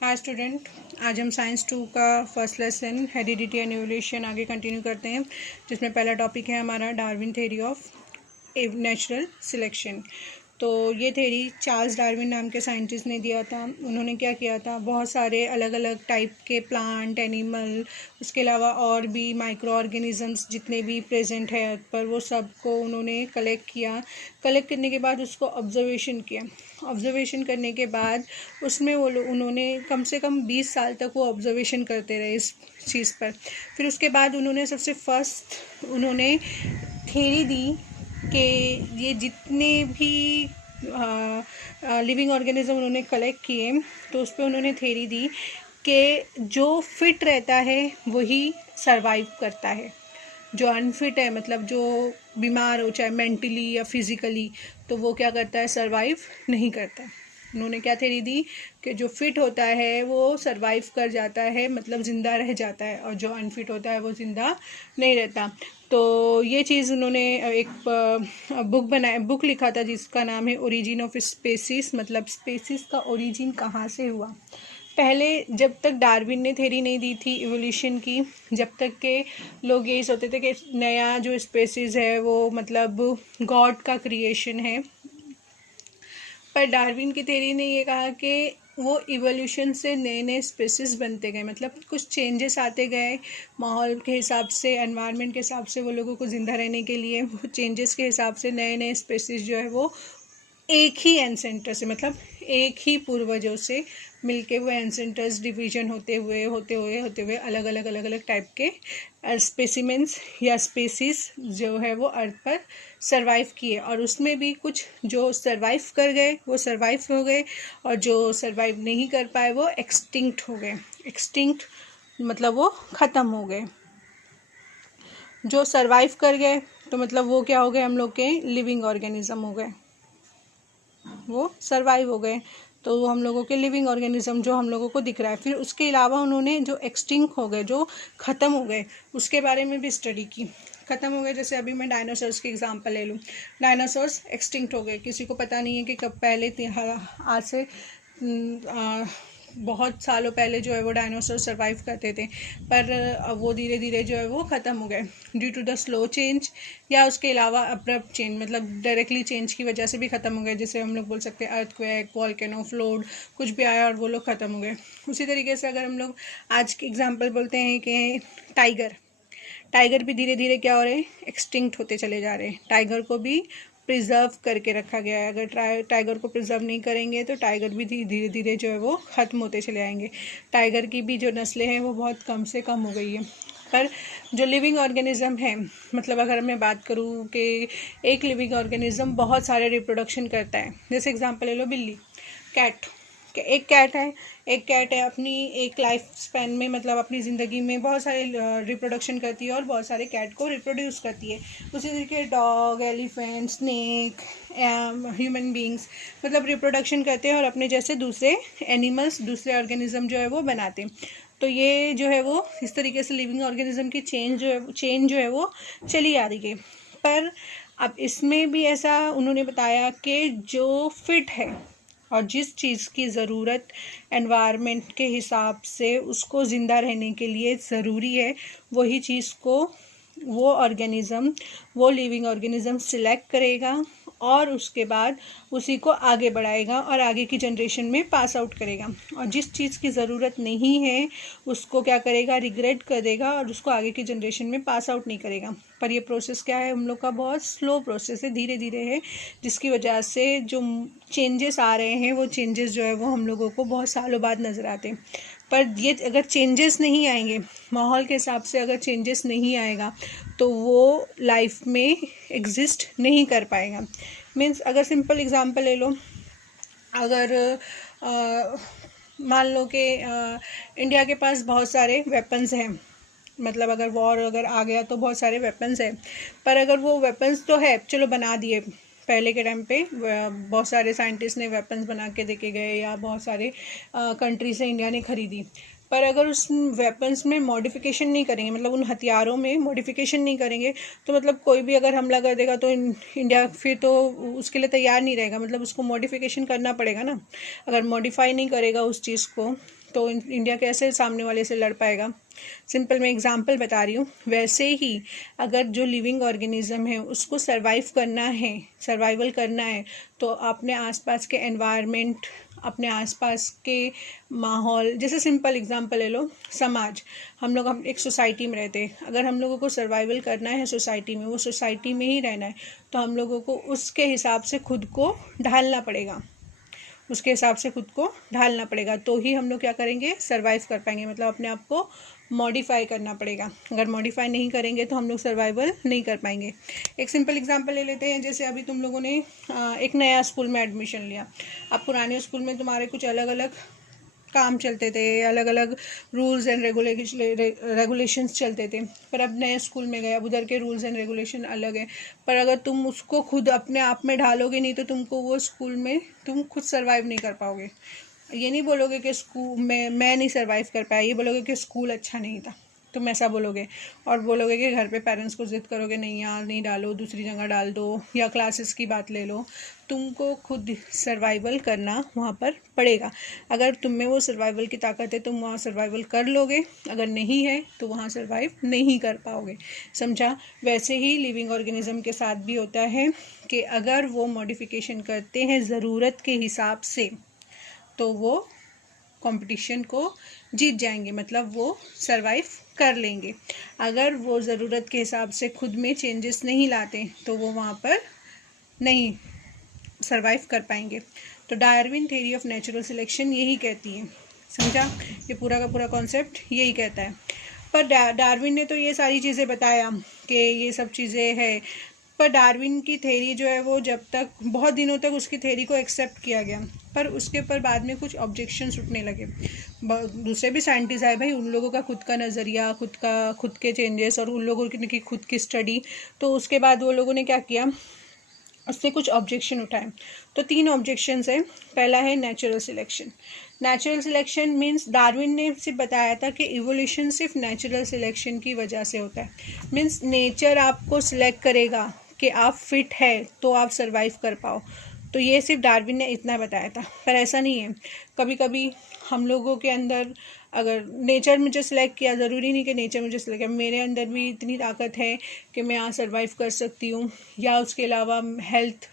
Hi student, आज हम science 2 का first lesson heredity and evolution आगे कंटिन्यू करते हैं, जिसमें पहला टॉपिक है हमारा Darwin theory of natural selection. तो ये थ्योरी चार्ल्स डार्विन नाम के साइंटिस्ट ने दिया था। उन्होंने क्या किया था, बहुत सारे अलग अलग टाइप के प्लांट, एनिमल, उसके अलावा और भी माइक्रो ऑर्गेनिजम्स जितने भी प्रेजेंट है अर्थ पर, वो सब को उन्होंने कलेक्ट किया। कलेक्ट करने के बाद उसको ऑब्जर्वेशन किया। ऑब्जर्वेशन करने के बाद उसमें उन्होंने कम से कम 20 साल तक वो ऑब्जर्वेशन करते रहे इस चीज़ पर। फिर उसके बाद उन्होंने सबसे फर्स्ट उन्होंने थ्योरी दी कि ये जितने भी लिविंग ऑर्गेनिज्म उन्होंने कलेक्ट किए, तो उस पर उन्होंने थ्योरी दी कि जो फिट रहता है वही सरवाइव करता है, जो अनफिट है, मतलब जो बीमार हो चाहे मेंटली या फिज़िकली, तो वो क्या करता है, सरवाइव नहीं करता है। उन्होंने क्या थ्योरी दी कि जो फिट होता है वो सरवाइव कर जाता है, मतलब ज़िंदा रह जाता है, और जो अनफिट होता है वो ज़िंदा नहीं रहता। तो ये चीज़ उन्होंने एक बुक लिखा था जिसका नाम है ओरिजिन ऑफ स्पेसिस, मतलब स्पेसिस का ओरिजिन कहाँ से हुआ। पहले जब तक डार्विन ने थ्योरी नहीं दी थी इवोल्यूशन की, जब तक के लोग यही सोचते थे कि नया जो स्पेसीज है वो मतलब गॉड का क्रिएशन है। पर डार्विन की थ्योरी ने ये कहा कि वो इवोल्यूशन से नए नए स्पेसीज बनते गए, मतलब कुछ चेंजेस आते गए माहौल के हिसाब से, एनवायरनमेंट के हिसाब से, वो लोगों को ज़िंदा रहने के लिए वो चेंजेस के हिसाब से नए नए स्पेसीज जो है वो एक ही एंसेंटर से, मतलब एक ही पूर्वजों से मिलके वो एंसेंटर्स डिवीजन होते हुए अलग अलग टाइप के स्पेसिमेंस या स्पेसीज जो है वो अर्थ पर सरवाइव किए। और उसमें भी कुछ जो सरवाइव कर गए वो सरवाइव हो गए, और जो सरवाइव नहीं कर पाए वो एक्सटिंक्ट हो गए। एक्सटिंक्ट मतलब वो ख़त्म हो गए। जो सरवाइव कर गए तो मतलब वो क्या हो गए, हम लोग के लिविंग ऑर्गेनिज्म हो गए, वो सरवाइव हो गए, तो वो हम लोगों के लिविंग ऑर्गेनिज्म जो हम लोगों को दिख रहा है। फिर उसके अलावा उन्होंने जो एक्सटिंक्ट हो गए, जो ख़त्म हो गए, उसके बारे में भी स्टडी की। ख़त्म हो गए, जैसे अभी मैं डायनासोर्स की एग्जांपल ले लूँ। डायनासोर्स एक्सटिंक्ट हो गए, किसी को पता नहीं है कि कब पहले आज से बहुत सालों पहले जो है वो डायनासोर सर्वाइव करते थे, पर वो धीरे धीरे जो है वो ख़त्म हो गए due to the slow change, या उसके अलावा अब्रप्ट चेंज, मतलब डायरेक्टली चेंज की वजह से भी ख़त्म हो गए। जैसे हम लोग बोल सकते हैं अर्थक्वेक, वॉल्केनो, फ्लोड, कुछ भी आया और वो लोग ख़त्म हो गए। उसी तरीके से अगर हम लोग आज की एग्जांपल बोलते हैं कि टाइगर भी धीरे धीरे क्या हो रहे हैं, एक्सटिंक्ट होते चले जा रहे हैं। टाइगर को भी प्रिजर्व करके रखा गया है। अगर टाइगर को प्रिजर्व नहीं करेंगे तो टाइगर भी धीरे धीरे जो है वो ख़त्म होते चले आएंगे। टाइगर की भी जो नस्लें हैं वो बहुत कम से कम हो गई है। पर जो लिविंग ऑर्गेनिज्म है, मतलब अगर मैं बात करूँ कि एक लिविंग ऑर्गेनिज्म बहुत सारे रिप्रोडक्शन करता है, जैसे एग्जांपल ले लो बिल्ली, कैट। एक कैट है अपनी एक लाइफ स्पैन में, मतलब अपनी ज़िंदगी में बहुत सारे रिप्रोडक्शन करती है और बहुत सारे कैट को रिप्रोड्यूस करती है। उसी तरीके dog, elephant, snake, human beings मतलब रिप्रोडक्शन करते हैं और अपने जैसे दूसरे एनिमल्स, दूसरे ऑर्गेनिज्म जो है वो बनाते हैं। तो ये जो है वो इस तरीके से लिविंग ऑर्गेनिज्म की चेंज जो है वो चली आ रही है। पर अब इसमें भी ऐसा उन्होंने बताया कि जो फिट है और जिस चीज़ की ज़रूरत एनवायरनमेंट के हिसाब से उसको ज़िंदा रहने के लिए ज़रूरी है, वही चीज़ को वो लिविंग ऑर्गेनिज्म सिलेक्ट करेगा और उसके बाद उसी को आगे बढ़ाएगा और आगे की जनरेशन में पास आउट करेगा। और जिस चीज़ की ज़रूरत नहीं है उसको क्या करेगा, रिग्रेट कर देगा और उसको आगे की जनरेशन में पास आउट नहीं करेगा। पर ये प्रोसेस क्या है, हम लोग का बहुत स्लो प्रोसेस है, धीरे धीरे है, जिसकी वजह से जो चेंजेस आ रहे हैं वो चेंजेस जो है वो हम लोगों को बहुत सालों बाद नज़र आते हैं। पर ये अगर चेंजेस नहीं आएंगे, माहौल के हिसाब से अगर चेंजेस नहीं आएगा तो वो लाइफ में एग्जिस्ट नहीं कर पाएगा। मीन्स अगर सिंपल एग्जांपल ले लो, अगर मान लो कि इंडिया के पास बहुत सारे वेपन्स हैं, मतलब अगर वॉर अगर आ गया तो बहुत सारे वेपन्स हैं, पर अगर वो वेपन्स तो है, चलो बना दिए, पहले के टाइम पे बहुत सारे साइंटिस्ट ने वेपन्स बना के देके गए या बहुत सारे कंट्री से इंडिया ने खरीदी, पर अगर उस वेपन्स में मॉडिफिकेशन नहीं करेंगे, मतलब उन हथियारों में मॉडिफिकेशन नहीं करेंगे, तो मतलब कोई भी अगर हमला कर देगा तो इंडिया फिर तो उसके लिए तैयार नहीं रहेगा, मतलब उसको मॉडिफिकेशन करना पड़ेगा ना। अगर मॉडिफाई नहीं करेगा उस चीज़ को तो इंडिया कैसे सामने वाले से लड़ पाएगा। सिंपल मैं एग्जांपल बता रही हूँ। वैसे ही अगर जो लिविंग ऑर्गेनिज्म है उसको सर्वाइव करना है, सर्वाइवल करना है, तो अपने आसपास के एनवायरनमेंट, अपने आसपास के माहौल, जैसे सिंपल एग्जांपल ले लो, समाज, हम एक सोसाइटी में रहते हैं। अगर हम लोगों को सर्वाइवल करना है सोसाइटी में, वो सोसाइटी में ही रहना है, तो हम लोगों को उसके हिसाब से खुद को ढालना पड़ेगा, उसके हिसाब से खुद को ढालना पड़ेगा, तो ही हम लोग क्या करेंगे, सर्वाइव कर पाएंगे। मतलब अपने आप को मॉडिफाई करना पड़ेगा। अगर मॉडिफाई नहीं करेंगे तो हम लोग सर्वाइवल नहीं कर पाएंगे। एक सिंपल एग्जांपल ले लेते हैं। जैसे अभी तुम लोगों ने एक नया स्कूल में एडमिशन लिया। अब पुराने स्कूल में तुम्हारे कुछ अलग अलग काम चलते थे, अलग अलग रूल्स एंड रेगुलेशंस चलते थे। पर अब नए स्कूल में गए, अब उधर के रूल्स एंड रेगुलेशन अलग है। पर अगर तुम उसको खुद अपने आप में ढालोगे नहीं तो तुमको वो स्कूल में तुम खुद सर्वाइव नहीं कर पाओगे। ये नहीं बोलोगे कि स्कूल में मैं नहीं सर्वाइव कर पाया, ये बोलोगे कि स्कूल अच्छा नहीं था, तुम ऐसा बोलोगे। और बोलोगे कि घर पे पेरेंट्स को जिद करोगे, नहीं यार नहीं डालो, दूसरी जगह डाल दो, या क्लासेस की बात ले लो। तुमको खुद सर्वाइवल करना वहाँ पर पड़ेगा। अगर तुम में वो सर्वाइवल की ताकत है तुम वहाँ सर्वाइवल कर लोगे, अगर नहीं है तो वहाँ सर्वाइव नहीं कर पाओगे। समझा। वैसे ही लिविंग ऑर्गेनिज्म के साथ भी होता है कि अगर वो मॉडिफिकेशन करते हैं ज़रूरत के हिसाब से तो वो कंपटीशन को जीत जाएंगे, मतलब वो सरवाइव कर लेंगे। अगर वो ज़रूरत के हिसाब से खुद में चेंजेस नहीं लाते तो वो वहाँ पर नहीं सरवाइव कर पाएंगे। तो Darwin theory of natural selection यही कहती है। समझा। ये पूरा का पूरा कॉन्सेप्ट यही कहता है। पर डार्विन ने तो ये सारी चीज़ें बताया कि ये सब चीज़ें है, पर डार्विन की थ्योरी जो है वो जब तक बहुत दिनों तक उसकी थ्योरी को एक्सेप्ट किया गया, पर उसके ऊपर बाद में कुछ ऑब्जेक्शंस उठने लगे। दूसरे भी साइंटिस्ट आए भाई, उन लोगों का खुद का नज़रिया, खुद के चेंजेस और उन लोगों की खुद की स्टडी। तो उसके बाद वो लोगों ने क्या किया, उससे कुछ ऑब्जेक्शन उठाए। तो 3 ऑब्जेक्शंस हैं। पहला है natural selection. Natural selection means Darwin ने सिर्फ बताया था कि इवोल्यूशन सिर्फ नेचुरल सिलेक्शन की वजह से होता है। मीन्स नेचर आपको सिलेक्ट करेगा कि आप फिट है तो आप सर्वाइव कर पाओ। तो ये सिर्फ डार्विन ने इतना बताया था, पर ऐसा नहीं है। कभी कभी हम लोगों के अंदर अगर नेचर मुझे सिलेक्ट किया, ज़रूरी नहीं कि नेचर मुझे सिलेक्ट किया, मेरे अंदर भी इतनी ताकत है कि मैं यहाँ सर्वाइव कर सकती हूँ। या उसके अलावा हेल्थ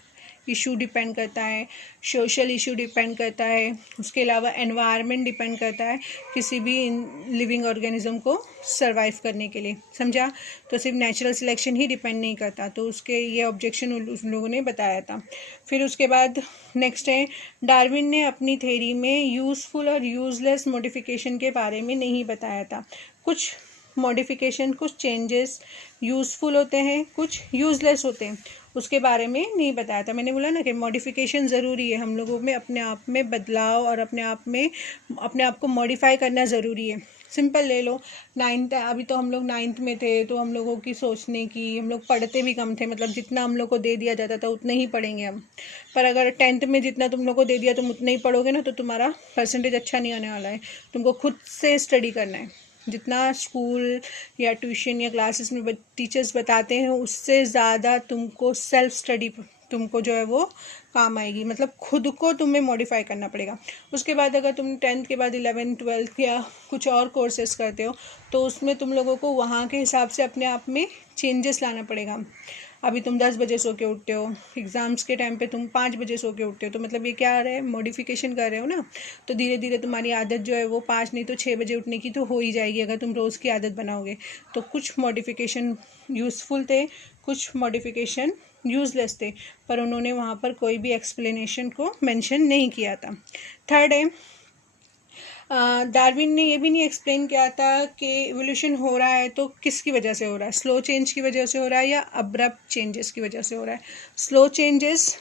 इशू डिपेंड करता है, सोशल इशू डिपेंड करता है, उसके अलावा एनवायरनमेंट डिपेंड करता है किसी भी लिविंग ऑर्गेनिज्म को सर्वाइव करने के लिए। समझा। तो सिर्फ नेचुरल सिलेक्शन ही डिपेंड नहीं करता। तो उसके ये ऑब्जेक्शन उन लोगों ने बताया था। फिर उसके बाद नेक्स्ट है, डार्विन ने अपनी थ्योरी में यूज़फुल और यूज़लेस मॉडिफिकेशन के बारे में नहीं बताया था। कुछ मॉडिफिकेशन, कुछ चेंजेस यूज़फुल होते हैं, कुछ यूज़लेस होते हैं, उसके बारे में नहीं बताया था। मैंने बोला ना कि मॉडिफिकेशन ज़रूरी है, हम लोगों में अपने आप में बदलाव और अपने आप को मॉडिफाई करना ज़रूरी है। सिंपल ले लो, 9th, अभी तो हम लोग 9th में थे तो हम लोगों की सोचने की, हम लोग पढ़ते भी कम थे, मतलब जितना हम लोग को दे दिया जाता था उतने ही पढ़ेंगे हम। पर अगर 10th में जितना तुम लोग को दे दिया तुम उतने ही पढ़ोगे ना, तो तुम्हारा परसेंटेज अच्छा नहीं आने वाला है। तुमको खुद से स्टडी करना है। जितना स्कूल या ट्यूशन या क्लासेस में टीचर्स बताते हैं उससे ज़्यादा तुमको सेल्फ स्टडी तुमको जो है वो काम आएगी। मतलब खुद को तुम्हें मॉडिफाई करना पड़ेगा। उसके बाद अगर तुम 10th के बाद 11th 12th या कुछ और कोर्सेज करते हो तो उसमें तुम लोगों को वहाँ के हिसाब से अपने आप में चेंजेस लाना पड़ेगा। अभी तुम 10 बजे सो के उठते हो, एग्ज़ाम्स के टाइम पे तुम 5 बजे सो के उठते हो, तो मतलब ये क्या आ रहा है, मॉडिफिकेशन कर रहे हो ना। तो धीरे धीरे तुम्हारी आदत जो है वो 5 नहीं तो 6 बजे उठने की तो हो ही जाएगी अगर तुम रोज़ की आदत बनाओगे। तो कुछ मॉडिफिकेशन यूज़फुल थे, कुछ मॉडिफिकेशन यूज़लेस थे, पर उन्होंने वहाँ पर कोई भी एक्सप्लेनेशन को मेंशन नहीं किया था। थर्ड है, डार्विन ने ये भी नहीं एक्सप्लेन किया था कि इवोल्यूशन हो रहा है तो किसकी वजह से हो रहा है, स्लो चेंज की वजह से हो रहा है या अब्रप्ट चेंजेस की वजह से हो रहा है। स्लो चेंजेस,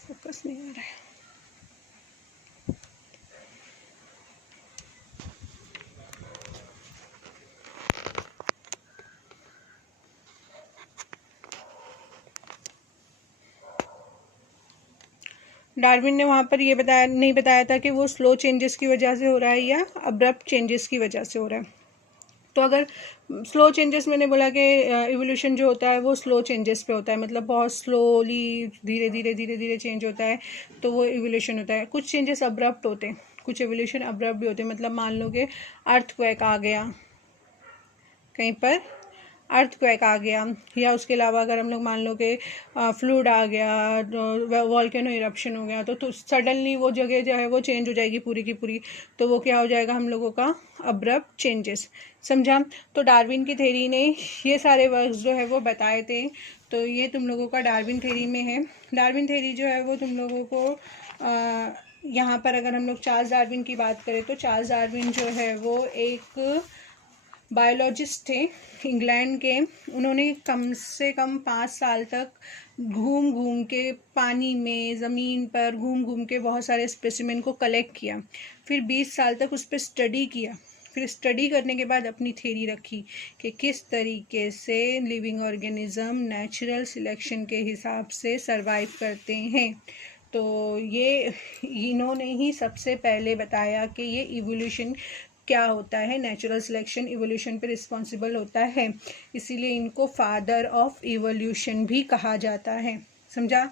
फोकस नहीं आ रहा है। डार्विन ने वहाँ पर ये नहीं बताया था कि वो स्लो चेंजेस की वजह से हो रहा है या अब्रप्ट चेंजेस की वजह से हो रहा है। तो अगर स्लो चेंजेस, मैंने बोला कि इवोल्यूशन जो होता है वो स्लो चेंजेस पे होता है, मतलब बहुत स्लोली धीरे धीरे धीरे धीरे चेंज होता है, तो वो इवोल्यूशन होता है। कुछ चेंजेस अब्रप्ट होते हैं, कुछ एवोल्यूशन अब्रप्ट भी होते हैं, मतलब मान लो कि अर्थक्वेक आ गया कहीं पर, अर्थक्वेक आ गया, या उसके अलावा अगर हम लोग मान लो कि फ्लूड आ गया, वॉल्केनो इरप्शन हो गया, तो सडनली वो जगह जो है वो चेंज हो जाएगी पूरी की पूरी, तो वो क्या हो जाएगा हम लोगों का अब्रप्ट चेंजेस। समझा? तो डार्विन की थ्योरी ने ये सारे वर्क्स जो है वो बताए थे, तो ये तुम लोगों का डार्विन थ्योरी में है। डार्विन थ्योरी जो है वो तुम लोगों को यहाँ पर अगर हम लोग चार्ल्स डार्विन की बात करें तो चार्ल्स डार्विन जो है वो एक बायोलॉजिस्ट थे इंग्लैंड के। उन्होंने कम से कम 5 साल तक घूम घूम के पानी में, ज़मीन पर घूम घूम के बहुत सारे स्पेसिमेन को कलेक्ट किया, फिर 20 साल तक उस पर स्टडी किया, फिर स्टडी करने के बाद अपनी थ्योरी रखी कि किस तरीके से लिविंग ऑर्गेनिज्म नेचुरल सिलेक्शन के हिसाब से सरवाइव करते हैं। तो ये इन्होंने ही सबसे पहले बताया कि ये इवोल्यूशन क्या होता है, नेचुरल सिलेक्शन इवोल्यूशन पे रिस्पॉन्सिबल होता है, इसीलिए इनको फादर ऑफ इवोल्यूशन भी कहा जाता है। समझा?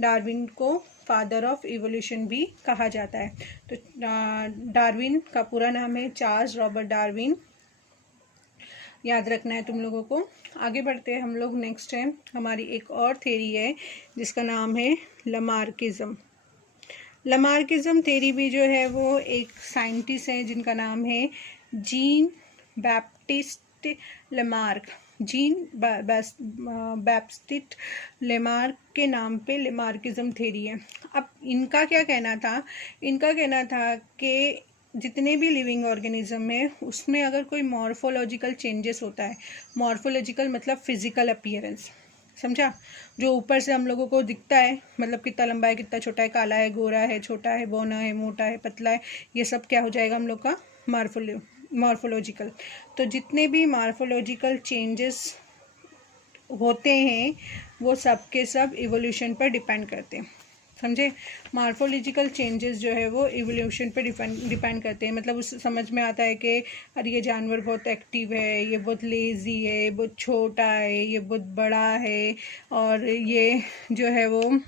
डार्विन को फादर ऑफ इवोल्यूशन भी कहा जाता है। तो डार्विन का पूरा नाम है चार्ल्स रॉबर्ट डार्विन, याद रखना है तुम लोगों को। आगे बढ़ते हैं हम लोग। नेक्स्ट है हमारी एक और थ्योरी है जिसका नाम है लमार्किज्म। लमार्किज्म थ्योरी भी जो है वो एक साइंटिस्ट है जिनका नाम है Jean Baptiste Lamarck. Jean Baptiste Lamarck के नाम पे लेमार्किज्म थ्योरी है। अब इनका क्या कहना था? इनका कहना था कि जितने भी लिविंग ऑर्गेनिज्म है उसमें अगर कोई मॉर्फोलॉजिकल चेंजेस होता है, मॉर्फोलॉजिकल मतलब फिजिकल अपीयरेंस, समझा? जो ऊपर से हम लोगों को दिखता है, मतलब कितना लंबा है, कितना छोटा है, काला है, गोरा है, छोटा है, बौना है, मोटा है, पतला है, ये सब क्या हो जाएगा हम लोग का मॉर्फोलॉजिकल। तो जितने भी मॉर्फोलॉजिकल चेंजेस होते हैं वो सब के सब इवोल्यूशन पर डिपेंड करते हैं। समझे? मॉर्फोलॉजिकल चेंजेस जो है वो इवोल्यूशन पे डिपेंड करते हैं। मतलब उस समझ में आता है कि अरे ये जानवर बहुत एक्टिव है, ये बहुत लेज़ी है, ये बहुत छोटा है, ये बहुत बड़ा है, और ये जो है वो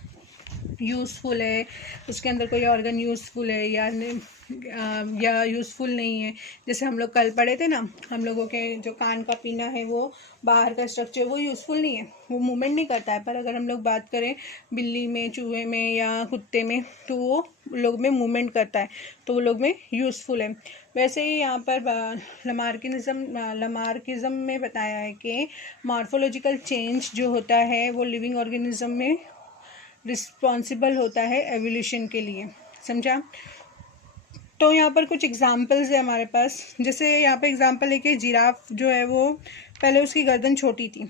यूज़फुल है, उसके अंदर कोई ऑर्गन यूज़फुल है या यूज़फुल नहीं है। जैसे हम लोग कल पढ़े थे ना, हम लोगों के जो कान का पीना है वो बाहर का स्ट्रक्चर वो यूज़फुल नहीं है, वो मूवमेंट नहीं करता है। पर अगर हम लोग बात करें बिल्ली में, चूहे में या कुत्ते में, तो वो लोग में मूवमेंट करता है, तो वो लोग में यूज़फुल है। वैसे ही यहाँ पर लमार्किज्म में बताया है कि मॉर्फोलॉजिकल चेंज जो होता है वो लिविंग ऑर्गेनिज्म में रिस्पॉन्सिबल होता है एवोल्यूशन के लिए। समझा? तो यहाँ पर कुछ एग्जांपल्स है हमारे पास। जैसे यहाँ पे एग्जांपल है कि जिराफ जो है वो पहले उसकी गर्दन छोटी थी,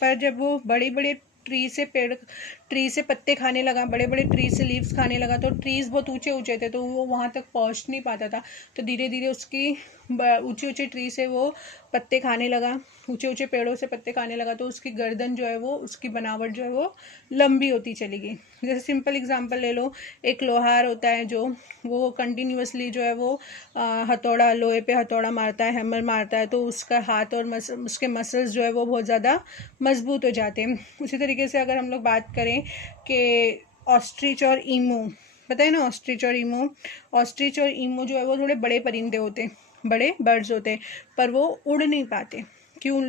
पर जब वो बड़े बड़े ट्री से पत्ते खाने लगा, बड़े बड़े ट्री से लीव्स खाने लगा, तो ट्रीज बहुत ऊंचे ऊंचे थे, तो वो वहाँ तक पहुँच नहीं पाता था। तो धीरे धीरे उसकी ऊंचे ऊंचे ट्री से वो पत्ते खाने लगा, ऊंचे ऊंचे पेड़ों से पत्ते खाने लगा, तो उसकी गर्दन जो है वो, उसकी बनावट जो है वो लंबी होती चली गई। जैसे सिंपल एग्जांपल ले लो, एक लोहार होता है जो वो कंटिन्यूअसली जो है वो हथौड़ा, लोहे पे हथौड़ा मारता है, हैमर मारता है, तो उसका हाथ और उसके मसल्स जो है वो बहुत ज़्यादा मजबूत हो जाते हैं। उसी तरीके से अगर हम लोग बात करें कि ऑस्ट्रिच और ईमू, पता है ना ऑस्ट्रिच और ईमू? ऑस्ट्रिच और ईमू जो है वो थोड़े बड़े परिंदे होते हैं, बड़े बर्ड्स होते हैं, पर वो उड़ नहीं पाते। क्यों? उन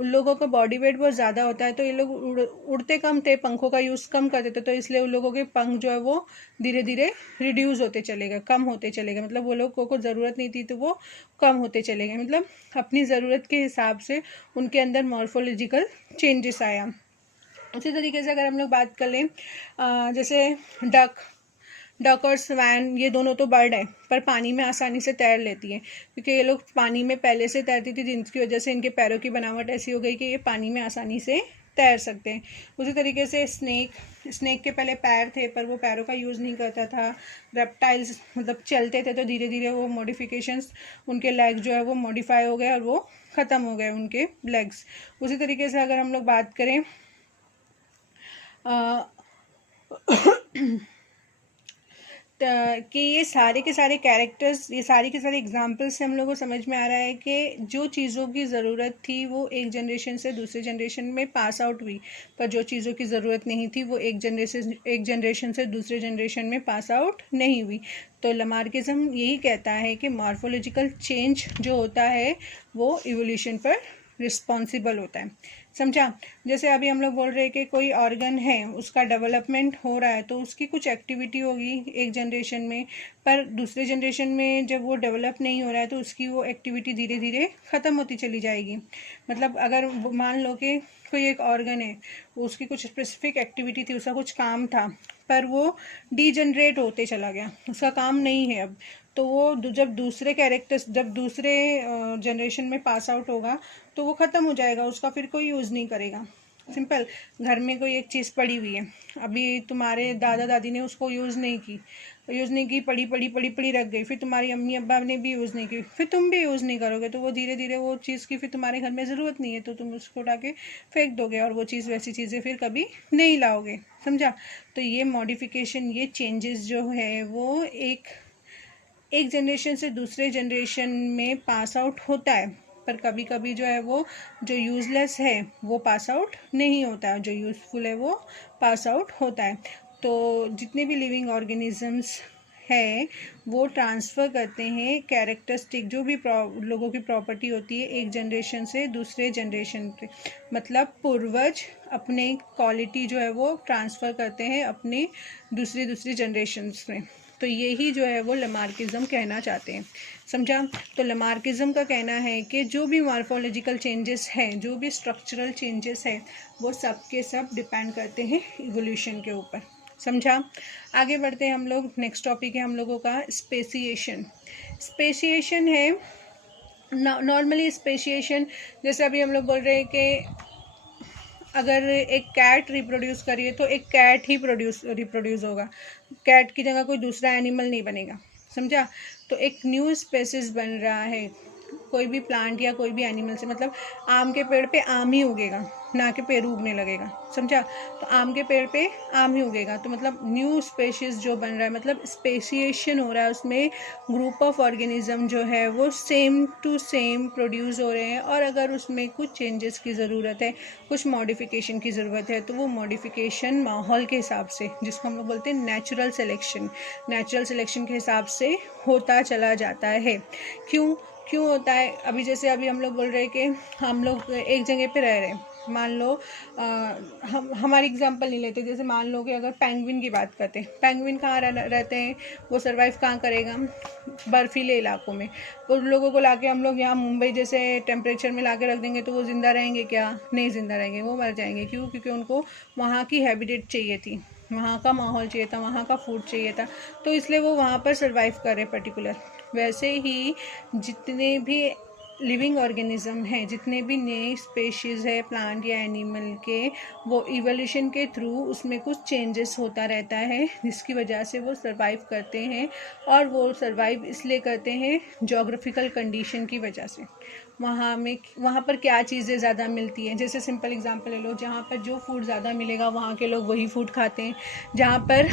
लोगों का बॉडी वेट बहुत ज़्यादा होता है, तो ये लोग उड़ते कम थे, पंखों का यूज़ कम करते थे, तो इसलिए उन लोगों के पंख जो है वो धीरे धीरे रिड्यूस होते चले गए, कम होते चले गए। मतलब वो लोगों को ज़रूरत नहीं थी तो वो कम होते चले गए, मतलब अपनी ज़रूरत के हिसाब से उनके अंदर मॉर्फोलॉजिकल चेंजेस आया। उसी तरीके से अगर हम लोग बात कर लें, जैसे डक और स्वैन, ये दोनों तो बर्ड है पर पानी में आसानी से तैर लेती हैं, क्योंकि ये लोग पानी में पहले से तैरती थी, जिनकी वजह से इनके पैरों की बनावट ऐसी हो गई कि ये पानी में आसानी से तैर सकते हैं। उसी तरीके से स्नेक के पहले पैर थे पर वो पैरों का यूज़ नहीं करता था। रेप्टाइल्स मतलब चलते थे, तो धीरे धीरे वो मॉडिफिकेशंस, उनके लेग्स जो है वो मॉडिफाई हो गए और वो ख़त्म हो गए उनके लेग्स। उसी तरीके से अगर हम लोग बात करें कि ये सारे के सारे कैरेक्टर्स, ये सारी के सारे एग्जांपल्स से हम लोगों को समझ में आ रहा है कि जो चीज़ों की ज़रूरत थी वो एक जनरेशन से दूसरे जनरेशन में पास आउट हुई, पर जो चीज़ों की ज़रूरत नहीं थी वो एक जनरेशन से दूसरे जनरेशन में पास आउट नहीं हुई। तो लमार्किज्म यही कहता है कि मॉर्फोलॉजिकल चेंज जो होता है वो इवोल्यूशन पर रिस्पॉन्सिबल होता है। समझा? जैसे अभी हम लोग बोल रहे हैं कि कोई ऑर्गन है, उसका डेवलपमेंट हो रहा है, तो उसकी कुछ एक्टिविटी होगी एक जनरेशन में, पर दूसरे जनरेशन में जब वो डेवलप नहीं हो रहा है तो उसकी वो एक्टिविटी धीरे धीरे ख़त्म होती चली जाएगी। मतलब अगर मान लो कि कोई एक ऑर्गन है, उसकी कुछ स्पेसिफिक एक्टिविटी थी, उसका कुछ काम था, पर वो डीजनरेट होते चला गया, उसका काम नहीं है अब, तो वो जब दूसरे जनरेशन में पास आउट होगा तो वो ख़त्म हो जाएगा, उसका फिर कोई यूज़ नहीं करेगा। सिंपल, घर में कोई एक चीज़ पड़ी हुई है, अभी तुम्हारे दादा दादी ने उसको यूज़ नहीं की, पड़ी रख गई, फिर तुम्हारी अम्मी अब्बा ने भी यूज़ नहीं की, फिर तुम भी यूज़ नहीं करोगे, तो वो धीरे धीरे वो चीज़ की फिर तुम्हारे घर में ज़रूरत नहीं है, तो तुम उसको उठा के फेंक दोगे और वो चीज़, वैसी चीज़ें फिर कभी नहीं लाओगे। समझा? तो ये मॉडिफिकेशन, ये चेंजेस जो है वो एक जनरेशन से दूसरे जनरेशन में पास आउट होता है, पर कभी कभी जो है वो जो यूज़लेस है वो पास आउट नहीं होता है, जो यूज़फुल है वो पास आउट होता है। तो जितने भी लिविंग ऑर्गेनिजम्स है वो ट्रांसफ़र करते हैं कैरेक्टरिस्टिक, जो भी लोगों की प्रॉपर्टी होती है एक जनरेशन से दूसरे जनरेशन पे, मतलब पूर्वज अपने क्वालिटी जो है वो ट्रांसफ़र करते हैं अपने दूसरी जनरेशन्स में। तो यही जो है वो लमार्किज्म कहना चाहते हैं। समझा? तो लमार्किज्म का कहना है कि जो भी मॉर्फोलॉजिकल चेंजेस हैं, जो भी स्ट्रक्चरल चेंजेस हैं, वो सब के सब डिपेंड करते हैं इवोल्यूशन के ऊपर। समझा? आगे बढ़ते हैं हम लोग। नेक्स्ट टॉपिक है हम लोगों का स्पेसिएशन। स्पेसिएशन है नॉर्मली स्पेसिएशन, जैसे अभी हम लोग बोल रहे हैं कि अगर एक कैट रिप्रोड्यूस करिए तो एक कैट ही रिप्रोड्यूस होगा, कैट की जगह कोई दूसरा एनिमल नहीं बनेगा। समझा? तो एक न्यू स्पेसिस बन रहा है कोई भी प्लांट या कोई भी एनिमल से, मतलब आम के पेड़ पे आम ही उगेगा, ना कि पेड़ उगने लगेगा। समझा? तो आम के पेड़ पे आम ही उगेगा, तो मतलब न्यू स्पेशीज जो बन रहा है, मतलब स्पेसिएशन हो रहा है, उसमें ग्रुप ऑफ ऑर्गेनिज्म जो है वो सेम टू सेम प्रोड्यूस हो रहे हैं, और अगर उसमें कुछ चेंजेस की ज़रूरत है, कुछ मॉडिफिकेशन की ज़रूरत है, तो वो मॉडिफिकेशन माहौल के हिसाब से, जिसको हम लोग बोलते हैं नेचुरल सिलेक्शन के हिसाब से होता चला जाता है। क्यों होता है? अभी हम लोग बोल रहे हैं कि हम लोग एक जगह पे रह रहे हैं, मान लो हम हमारी एग्जांपल नहीं लेते, जैसे मान लो कि अगर पेंगुइन की बात करते हैं, पेंगुइन कहाँ रहते हैं, वो सर्वाइव कहाँ करेगा? बर्फीले इलाकों में। उन लोगों को लाके हम लोग यहाँ मुंबई जैसे टेम्परेचर में लाके रख देंगे तो वो ज़िंदा रहेंगे क्या? नहीं ज़िंदा रहेंगे, वो मर जाएंगे। क्यों? क्योंकि उनको वहाँ की हैबिटेट चाहिए थी, वहाँ का माहौल चाहिए था, वहाँ का फूड चाहिए था, तो इसलिए वो वहाँ पर सर्वाइव कर रहे पर्टिकुलर। वैसे ही जितने भी लिविंग ऑर्गेनिज्म हैं, जितने भी नए स्पेशीज़ है प्लांट या एनिमल के, वो इवोल्यूशन के थ्रू उसमें कुछ चेंजेस होता रहता है, जिसकी वजह से वो सर्वाइव करते हैं। और वो सर्वाइव इसलिए करते हैं जोग्राफिकल कंडीशन की वजह से। वहाँ पर क्या चीज़ें ज़्यादा मिलती हैं, जैसे सिंपल एग्जांपल ले लो, जहाँ पर जो फूड ज़्यादा मिलेगा वहाँ के लोग वही फूड खाते हैं। जहाँ पर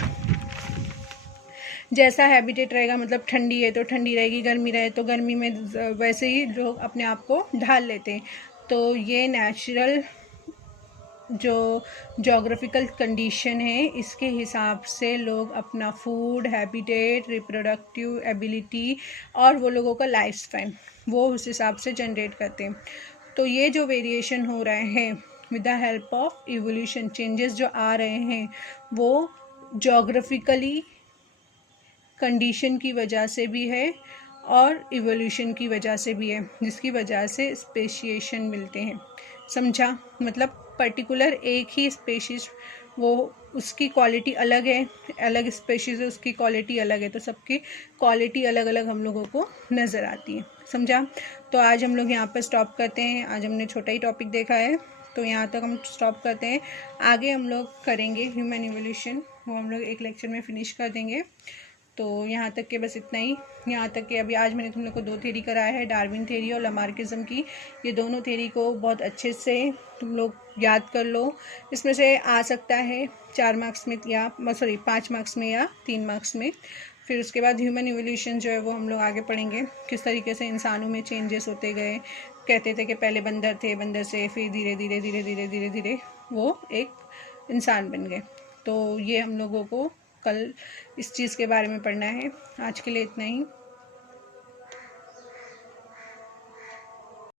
जैसा हैबिटेट रहेगा, मतलब ठंडी है तो ठंडी रहेगी, गर्मी रहे तो गर्मी में वैसे ही लोग अपने आप को ढाल लेते हैं। तो ये नेचुरल जो जोग्राफिकल कंडीशन है, इसके हिसाब से लोग अपना फूड, हैबिटेट, रिप्रोडक्टिव एबिलिटी और वो लोगों का लाइफ स्पैन वो उस हिसाब से जनरेट करते हैं। तो ये जो वेरिएशन हो रहे हैं with the help of evolution, changes जो आ रहे हैं वो जोग्राफिकली कंडीशन की वजह से भी है और इवोल्यूशन की वजह से भी है, जिसकी वजह से स्पेशिएशन मिलते हैं। समझा? मतलब पर्टिकुलर एक ही स्पेशीज़, वो उसकी क्वालिटी अलग है, अलग स्पेशीज़ है उसकी क्वालिटी अलग है, तो सबकी क्वालिटी अलग अलग हम लोगों को नज़र आती है। समझा? तो आज हम लोग यहाँ पर स्टॉप करते हैं। आज हमने छोटा ही टॉपिक देखा है, तो यहाँ तक हम स्टॉप करते हैं। आगे हम लोग करेंगे ह्यूमन इवोल्यूशन, वो हम लोग एक लेक्चर में फिनिश कर देंगे। तो यहाँ तक के बस इतना ही। यहाँ तक के अभी आज मैंने तुम लोग को 2 थ्योरी कराया है, डार्विन थ्योरी और लमार्किज्म की। ये दोनों थ्योरी को बहुत अच्छे से तुम लोग याद कर लो। इसमें से आ सकता है 4 मार्क्स में या 5 मार्क्स में या 3 मार्क्स में। फिर उसके बाद ह्यूमन इवोल्यूशन जो है वो हम लोग आगे पढ़ेंगे, किस तरीके से इंसानों में चेंजेस होते गए। कहते थे कि पहले बंदर थे, बंदर से फिर धीरे धीरे धीरे धीरे धीरे धीरे वो एक इंसान बन गए। तो ये हम लोगों को कल इस चीज़ के बारे में पढ़ना है। आज के लिए इतना ही।